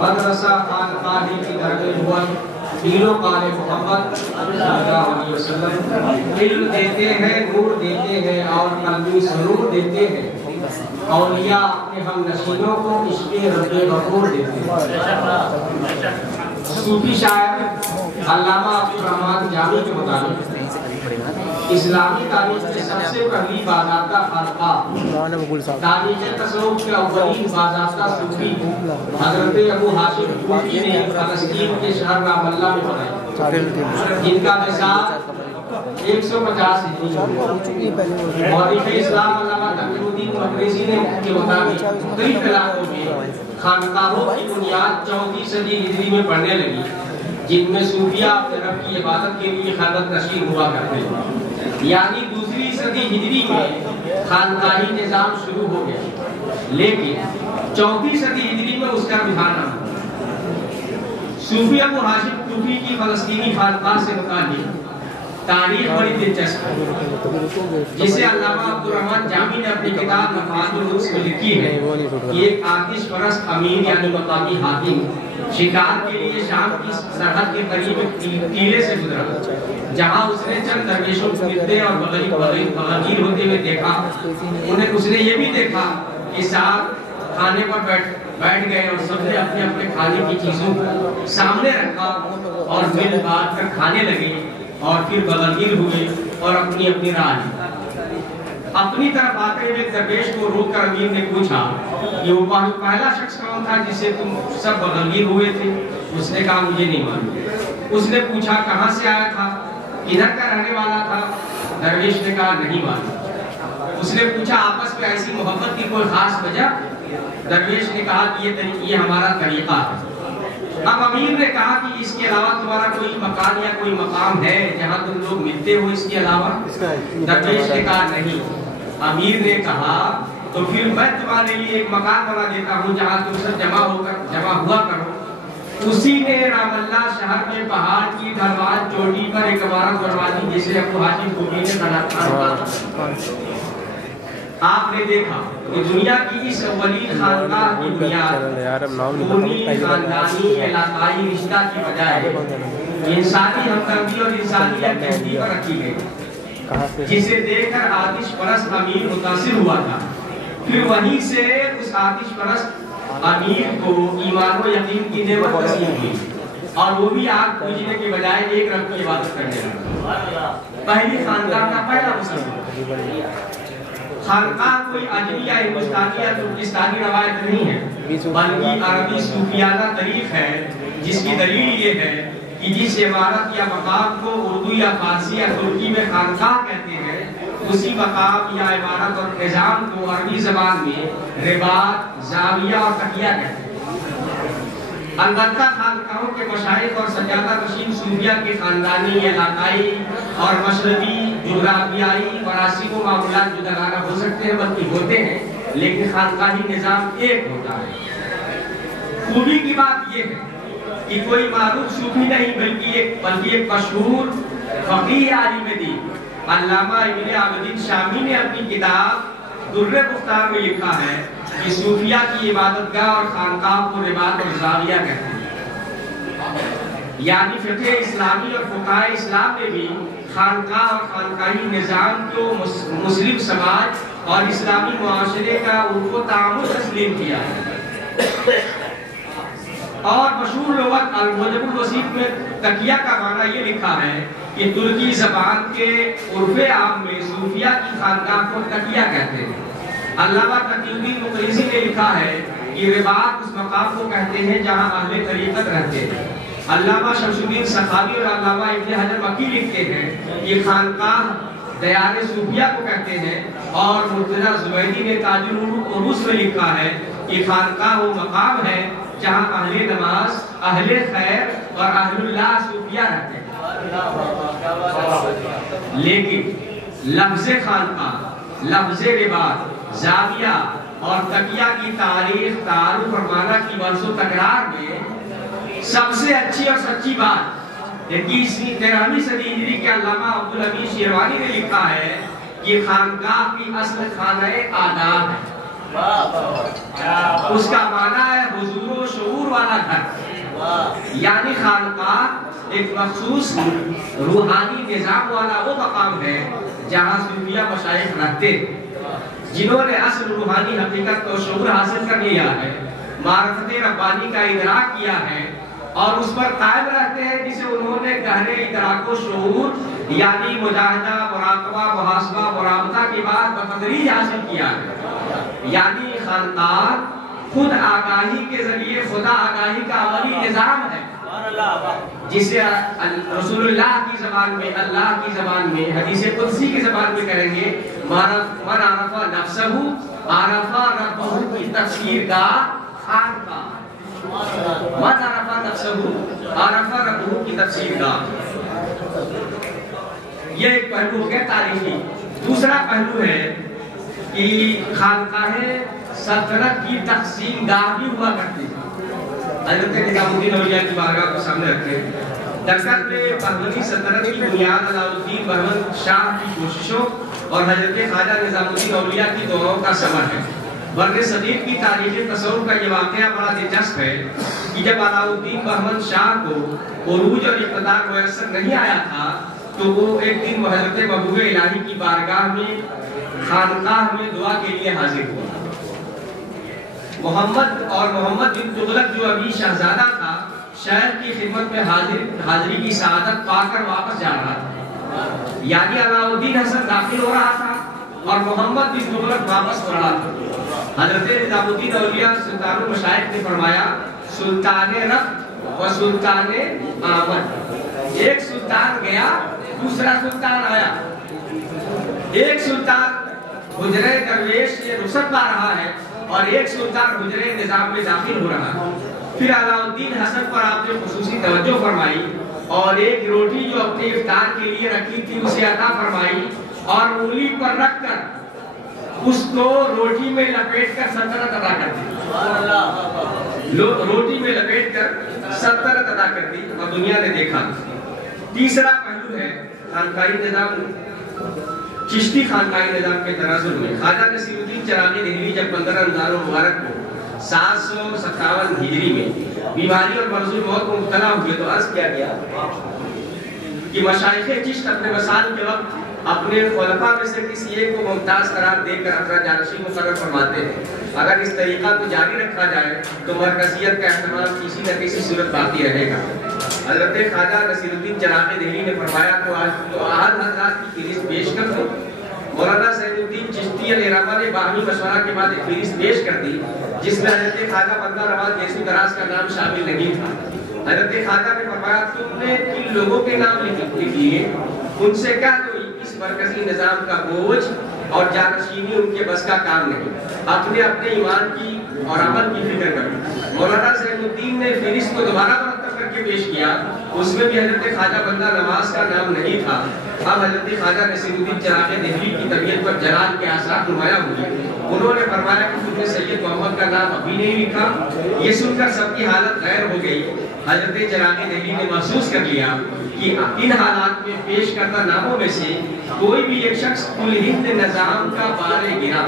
مدرسہ خانقاہی کی درجہ اول تینوں قال محمد صلی اللہ علیہ وسلم علم دیتے ہیں، نور دیتے ہیں اور قلبی سرور دیتے ہیں۔ اولیاء اپنے ہم نشینوں کو عشق رب غفور دیتے ہیں۔ صوفی شاعر علامہ عبدالرحمن جامی کے مطابق اسلامی تاریخ میں سب سے پہلی باضابطہ خانقاہ، تاریخ تصوف کے اولین باضابطہ صوفی حضرت ابو ہاشم کوفی نے فلسطین کے شہر رام اللہ میں بنائی، جن کا مثال 150 ہجری مورخ اسلام علامہ تقی الدین مقریظی نے کے مطابق کئی علاقوں میں خانقاہوں کی بنیاد 14 صدی ہجری میں پڑنے لگی، جن میں صوفیہ اپنے رب کی عبادت کے لیے خلوت نشین ہوا کرتے ہیں۔ یعنی دوسری صدی ہجری میں خانقاہی نظام شروع ہو گیا، لیکن 14 صدی ہجری میں اس کا رجحان نہ ہوا۔ صوفی ابو ہاشم کوفی کی فلسطینی خانقاہ سے متعلق تاریخ بڑی دلچسپ ہے، جسے علامہ عبدالرحمن جامی نے اپنی کتاب مفاد الرس میں لکھی ہے کہ ایک آتش پرست امیر یعنی مقامی حاکم شکار کے لیے شام کی سرحد کے قریب ایک ٹیلے سے گزرا، جہاں اس نے چند درویشوں کو ملتے اور بغیر ہوتے ہوئے دیکھا۔ اس نے یہ بھی دیکھا کہ صاحب کھانے پر بیٹھ گئے اور سب نے اپنے اپنے کھانے کی چیزوں کو سامنے رکھا اور مل بات کر کھانے لگے اور پھر بغیر ہوئے اور اپنی اپنی راہ لی۔ اپنی طرف آتے ہوئے درویش کو روک کر امیر نے پوچھا کہ وہ پہلا شخص کون تھا جسے تم سب بغیر ہوئے تھے؟ اس نے کہا مجھے نہیں معلوم۔ اس نے پوچھا کہاں سے آیا تھا، کدھر کا رہنے والا تھا؟ درویش نے کہا نہیں معلوم۔ اس نے پوچھا آپس میں ایسی محبت کی کوئی خاص وجہ؟ درویش نے کہا کہ یہ ہمارا طریقہ ہے۔ اب امیر نے کہا کہ اس کے علاوہ تمہارا کوئی مکان یا کوئی مقام ہے جہاں تم لوگ ملتے ہو اس کے علاوہ؟ درویش نے کہا نہیں۔ امیر نے کہا تو پھر میں تمہارے لیے ایک مکان بنا دیتا ہوں جہاں تم سب جمع ہوا کرو۔ اسی نے رام اللہ شہر میں پہاڑ کی ڈھلوان چوٹی پر ایک عمارت بنوا دی جسے ابو ہاشم کوفی نے بنایا۔ آپ نے دیکھا کہ دنیا کی اس اولین خانقاہ کی بنیاد خونی خاندانی علاقائی رشتہ کی بجائے انسانی ہمدردی اور انسانی یکجہتی پر رکھی گئی، جسے دیکھ کر آتش پرست امیر متاثر ہوا تھا۔ پھر وہیں سے اس آتش پرست امیر کو ایمان و یقین کی نعمت نصیب ہوئی اور وہ بھی آگ پوجنے کے بجائے ایک رب کی عبادت کرنے لگا۔ پہلی خاندان کا پہلا مسلمان۔ خانقاہ کوئی عجمی یا ہندوستانی یا ترکستانی روایت نہیں ہے، بلکہ عربی صوفیانہ طریق ہے، جس کی دلیل یہ ہے کہ جس عمارت یا مقام کو اردو یا فارسی یا ترکی میں خانقاہ کہتے ہیں، اسی مقام یا عمارت اور نظام کو عربی زبان میں رباط، زاویہ اور تقیہ کہتے ہیں۔ البتہ خانقاہوں کے مشائخ اور سجادہ نشین صوفیہ کے خاندانی، علاقائی اور مشربی جغرافیائی مراسم و معاملات جداگانہ ہو سکتے ہیں، بلکہ ہوتے ہیں، لیکن خانقاہی نظام ایک ہوتا ہے۔ خوبی کی بات یہ ہے کہ کوئی معروف صوفی نہیں بلکہ ایک مشہور فقیہ عالم دین علامہ ابن عابدین شامی نے اپنی کتاب در مختار میں لکھا ہے کہ صوفیہ کی عبادت گاہ اور خانقاہ کو رباط اور زاویہ کہتے ہیں۔ یعنی فقہ اسلامی اور فقہاء اسلام نے بھی خانقاہ اور خانقاہی نظام کو مسلم سماج اور اسلامی معاشرے کا ان کو تعامل تسلیم کیا ہے۔ اور مشہور لغت الموجب الوسیط میں تقیہ کا معنی یہ لکھا ہے کہ ترکی زبان کے عرف عام میں صوفیہ کی خانقاہ کو تقیہ کہتے ہیں۔ علامہ تقی الدین مقریظی نے لکھا ہے کہ رباط اس مقام کو کہتے ہیں جہاں اہل طریقت رہتے ہیں۔ علامہ شمس الدین سخاوی اور علامہ ابن حجر مکی لکھتے ہیں کہ خانقاہ دیار صوفیہ کو کہتے ہیں، اور مرتضی زبیدی نے تاج العروس میں لکھا ہے کہ خانقاہ وہ مقام ہے جہاں اہل نماز، اہل خیر اور اہل اللہ صوفیہ رہتے ہیں۔ لیکن لفظ خانقاہ، لفظ رباط، زاویہ اور تقیہ کی تاریخ، تعارف اور معنی کی بحث و تکرار میں سب سے اچھی اور سچی بات 13ویں صدی ہجری کے علامہ عبدالحمید شیروانی نے لکھا ہے کہ خانقاہ کی اصل خانہ آداب ہے۔ اس کا معنی ہے حضور و شعور والا گھر، یعنی خانقاہ ایک مخصوص روحانی نظام والا وہ مقام ہے جہاں صوفیہ مشائخ رہتے ہیں، جنہوں نے اصل روحانی حقیقت کو شعور حاصل کر لیا ہے، معرفت ربانی کا ادراک کیا ہے اور اس پر قائم رہتے ہیں، جسے انہوں نے گہرے ادراک و شعور یعنی مجاہدہ، مراقبہ، محاسبہ، مرابطہ کے بعد بتدریج حاصل کیا ہے۔ یعنی خانقاہ خود آگاہی کے ذریعے خدا آگاہی کا عملی نظام ہے، جسے رسول اللہ کی زبان میں، اللہ کی زبان میں، حدیث قدسی کی زبان میں کہیں گے من عرف نفسہ عرف ربہ کی تفسیر کا خانقاہ، من عرف نفسہ عرف ربہ کی تفسیر کا۔ یہ ایک پہلو ہے تاریخی۔ دوسرا پہلو ہے کہ خانقاہیں سلطنت کی تقسیم گاہ بھی ہوا کرتی ہے۔ حضرت نظام الدین اولیاء کی بارگاہ کو سامنے رکھے دکن میں بہمنی سلطنت کی بنیاد علاؤالدین بہمن شاہ کی کوششوں اور حضرت خواجہ نظام الدین اولیاء کی دعاؤں کا ثمر ہے۔ برِ صغیر کی تاریخ تصوف کا یہ واقعہ بڑا دلچسپ ہے کہ جب علاؤالدین بہمن شاہ کو عروج اور اقتدار میسر نہیں آیا تھا تو وہ ایک دن حضرت محبوب الہی کی بارگاہ میں خانقاہ میں دعا کے لیے حاضر ہوا۔ محمد بن تغلق جو ابھی شہزادہ تھا، شہر کی خدمت میں حاضری کی سعادت پا کر واپس جا رہا تھا، یعنی علاؤالدین حسن داخل ہو رہا تھا اور محمد بن تغلق واپس ہو رہا تھا۔ حضرت نظام الدین اولیاء سلطان المشائخ نے فرمایا سلطان رفت و سلطان آمد، ایک سلطان گیا دوسرا سلطان آیا، ایک سلطان حجرہ درویش سے رخصت پا رہا ہے اور ایک سلطان حجرہ نظام میں داخل ہو رہا ہے۔ پھر علاؤالدین حسن پر آپ نے خصوصی توجہ فرمائی اور ایک روٹی جو اپنے افطار کے لیے رکھی تھی اسے عطا فرمائی اور انگلی پر رکھ کر اس کو روٹی میں لپیٹ کر سلطنت ادا کر دی، روٹی میں لپیٹ کر سلطنت ادا کر دی اور دنیا نے دیکھا۔ تیسرا پہلو ہے خانقاہی نظام، چشتی خانقاہی نظام کے تناظر میں خواجہ نصیر الدین چراغی دہلوی جب 15 رمضان المبارک کو 757 ہجری میں بیماری اور مرض موت کو مبتلا ہوئے تو عرض کیا گیا کہ مشائخ چشت اپنے وصال کے وقت اپنے خلفاء میں سے کسی ایک کو ممتاز قرار دے کر اپنا جانشین مقرر فرماتے ہیں۔ اگر اس طریقہ کو جاری رکھا جائے تو مرکزیت کا اہتمام کسی نہ کسی صورت باقی رہے گا۔ حضرت خواجہ نصیر الدین چراغی دہلوی نے فرمایا تو احد حضرات کی فہرست پیش کر دو۔ مولانا سعید الدین چشتی الرحمہ نے باہمی مشورہ کے بعد ایک فہرست پیش کر دی جس میں حضرت خواجہ بندہ نواز یسوع دراز کا نام شامل نہیں تھا۔ حضرت خواجہ نے فرمایا تم نے کن لوگوں کے نام لکھ لیے، ان سے کہہ دو اس مرکزی نظام کا بوجھ اور جانشینی ان کے بس کا کام نہیں، اپنے ایمان کی اور عمل کی فکر کرو۔ مولانا سعید الدین نے فہرست کو دوبارہ مرتب کر کے پیش کیا، اس میں بھی حضرت خواجہ بندہ نواز کا نام نہیں تھا۔ اب حضرت خواجہ نصیر الدین چراغی دہلوی کی طبیعت پر جلال کے آثار نمایاں ہوئے۔ انہوں نے فرمایا کہ تم نے سید محمد کا نام ابھی نہیں لکھا۔ یہ سن کر سب کی حالت غیر ہو گئی۔ حضرت چراغی دہلوی نے محسوس کر لیا کہ ان حالات میں پیش کردہ ناموں میں سے کوئی بھی ایک شخص کل ہند نظام کا بارے گرا،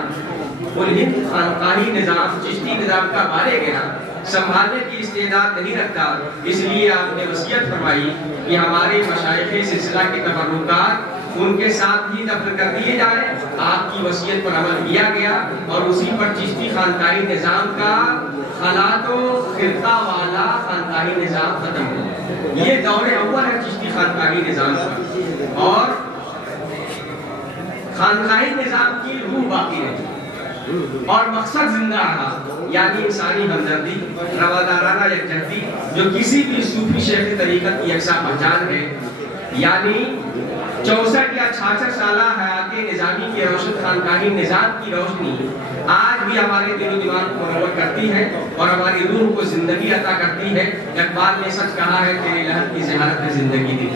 کل ہند خانقاہی نظام، چشتی نظام کا بارے گرا سنبھالنے کی استعداد نہیں رکھتا۔ اس لیے آپ نے وصیت فرمائی کہ ہمارے مشائخ سلسلہ کے تبرکات ان کے ساتھ ہی دفن کر دیے جائیں۔ آپ کی وصیت پر عمل کیا گیا اور اسی پر چشتی خانقاہی نظام کا خلات و خرقہ والا خانقاہی نظام ختم ہوا۔ یہ دور اول ہے چشتی خانقاہی نظام کا، اور خانقاہی نظام کی روح باقی رہی اور مقصد زندہ رہا، یعنی انسانی ہمدردی، روادارانہ یکجہتی جو کسی بھی صوفی شیخ طریقت کی یکساں پہچان ہے۔ یعنی 64 یا 66 سالہ حیات نظامی کی روشن خانقاہی نظام کی روشنی آج بھی ہمارے دل و دماغ کو منور کرتی ہے اور ہماری روح کو زندگی عطا کرتی ہے۔ اقبال نے سچ کہا ہے تیرے لہر کی زیارت ہے زندگی دی۔